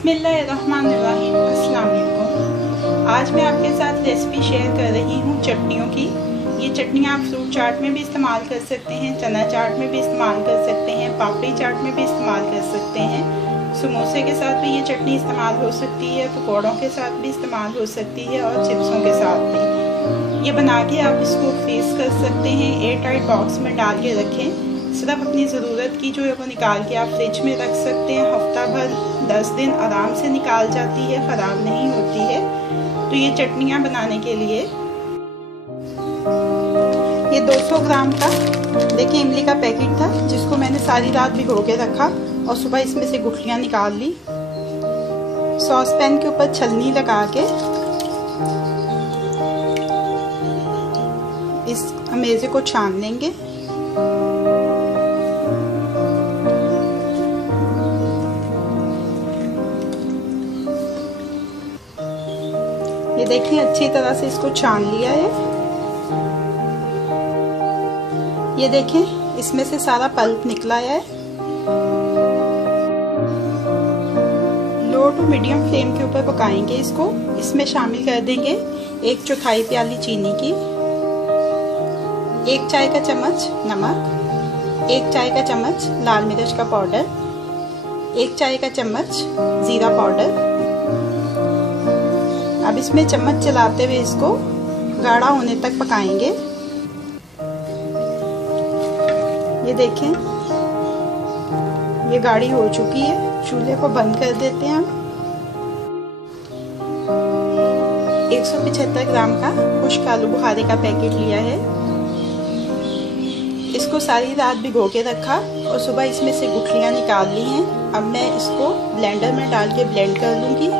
बिस्मिल्लाहिर्रहमानिर्रहीम। अस्सलाम वालेकुम। आज मैं आपके साथ रेसिपी शेयर कर रही हूँ चटनियों की। ये चटनियाँ आप फ्रूट चाट में भी इस्तेमाल कर सकते हैं, चना चाट में भी इस्तेमाल कर सकते हैं, पापड़ी चाट में भी इस्तेमाल कर सकते हैं, समोसे के साथ भी ये चटनी इस्तेमाल हो सकती है, पकौड़ों के साथ भी इस्तेमाल हो सकती है और चिप्सों के साथ भी। ये बना के आप इसको फ्रीज कर सकते हैं, एयर टाइट बॉक्स में डाल के रखें। सिर्फ अपनी ज़रूरत की जो है वो निकाल के आप फ्रिज में रख सकते हैं। हफ्ता भर 10 दिन आराम से निकाल जाती है, ख़राब नहीं होती है। तो ये चटनियाँ बनाने के लिए ये 200 ग्राम का देखिए इमली का पैकेट था, जिसको मैंने सारी रात भिगो के रखा और सुबह इसमें से गुठलियाँ निकाल ली। सॉस पैन के ऊपर छलनी लगा के इस अमेज़े को छान लेंगे। ये देखिए अच्छी तरह से इसको छान लिया है। ये देखें इसमें से सारा पल्प निकला है। लो टू मीडियम फ्लेम के ऊपर पकाएंगे इसको। इसमें शामिल कर देंगे 1/4 प्याली चीनी की, 1 चाय का चम्मच नमक, 1 चाय का चम्मच लाल मिर्च का पाउडर, 1 चाय का चम्मच जीरा पाउडर। अब इसमें चम्मच चलाते हुए इसको गाढ़ा होने तक पकाएंगे। ये देखें ये गाढ़ी हो चुकी है। चूल्हे को बंद कर देते हैं हम। 175 ग्राम का खुश्क आलू बुखारे का पैकेट लिया है। इसको सारी रात भिगो के रखा और सुबह इसमें से गुठलियाँ निकाल ली हैं। अब मैं इसको ब्लेंडर में डाल के ब्लेंड कर लूँगी।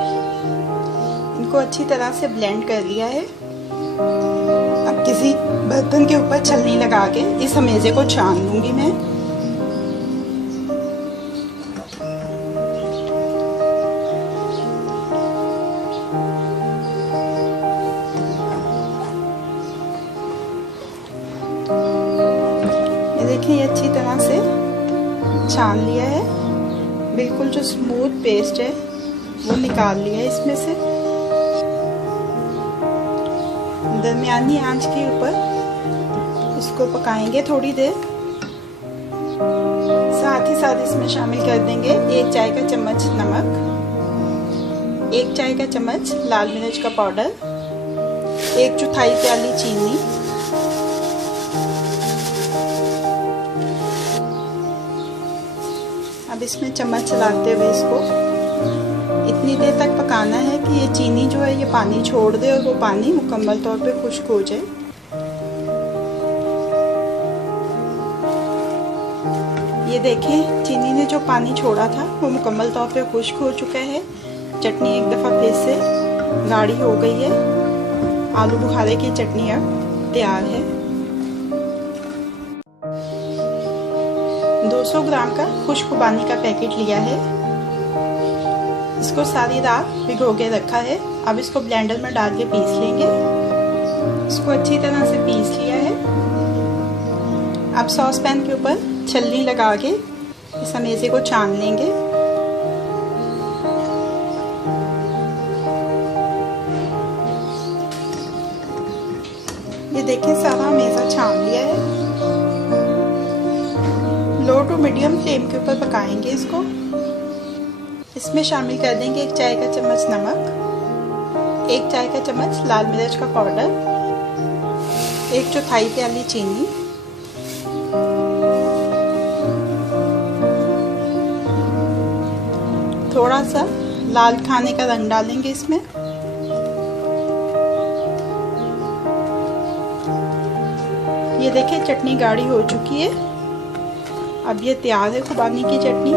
इनको अच्छी तरह से ब्लेंड कर लिया है। अब किसी बर्तन के ऊपर छलनी लगा के इस अमेज़े को छान लूँगी मैं। ये देखिए ये अच्छी तरह से छान लिया है। बिल्कुल जो स्मूथ पेस्ट है वो निकाल लिया है इसमें से। दरमियानी आंच के ऊपर इसको पकाएंगे थोड़ी देर। साथ ही साथ इसमें शामिल कर देंगे 1 चाय का चम्मच नमक, 1 चाय का चम्मच लाल मिर्च का पाउडर, 1/4 प्याली चीनी, अब इसमें चम्मच चलाते हुए इसको इतनी देर तक पकाना है कि ये चीनी जो है ये पानी छोड़ दे और वो पानी मुकम्मल तौर पे खुश्क हो जाए। ये देखें चीनी ने जो पानी छोड़ा था वो मुकम्मल तौर पे खुश्क हो चुका है। चटनी एक दफ़ा फिर से गाढ़ी हो गई है। आलू बुखारे की चटनी अब तैयार है। 200 ग्राम का खुश्क खुबानी का पैकेट लिया है। इसको सारी रात भिगो के रखा है। अब इसको ब्लेंडर में डाल के पीस लेंगे। इसको अच्छी तरह से पीस लिया है। अब सॉस पैन के ऊपर छलनी लगा के इस अमेज़े को छान लेंगे। ये देखें सारा अमेज़ा छान लिया है। लो टू मीडियम फ्लेम के ऊपर पकाएंगे इसको। इसमें शामिल कर देंगे 1 चाय का चम्मच नमक, 1 चाय का चम्मच लाल मिर्च का पाउडर, 1/4 प्याली चीनी, थोड़ा सा लाल खाने का रंग डालेंगे इसमें। ये देखिए चटनी गाढ़ी हो चुकी है। अब ये तैयार है खुबानी की चटनी।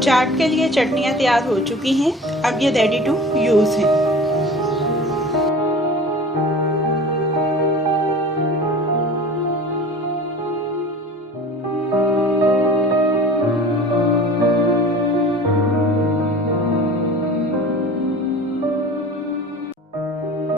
चाट के लिए चटनियाँ तैयार हो चुकी हैं। अब ये रेडी टू यूज़ हैं।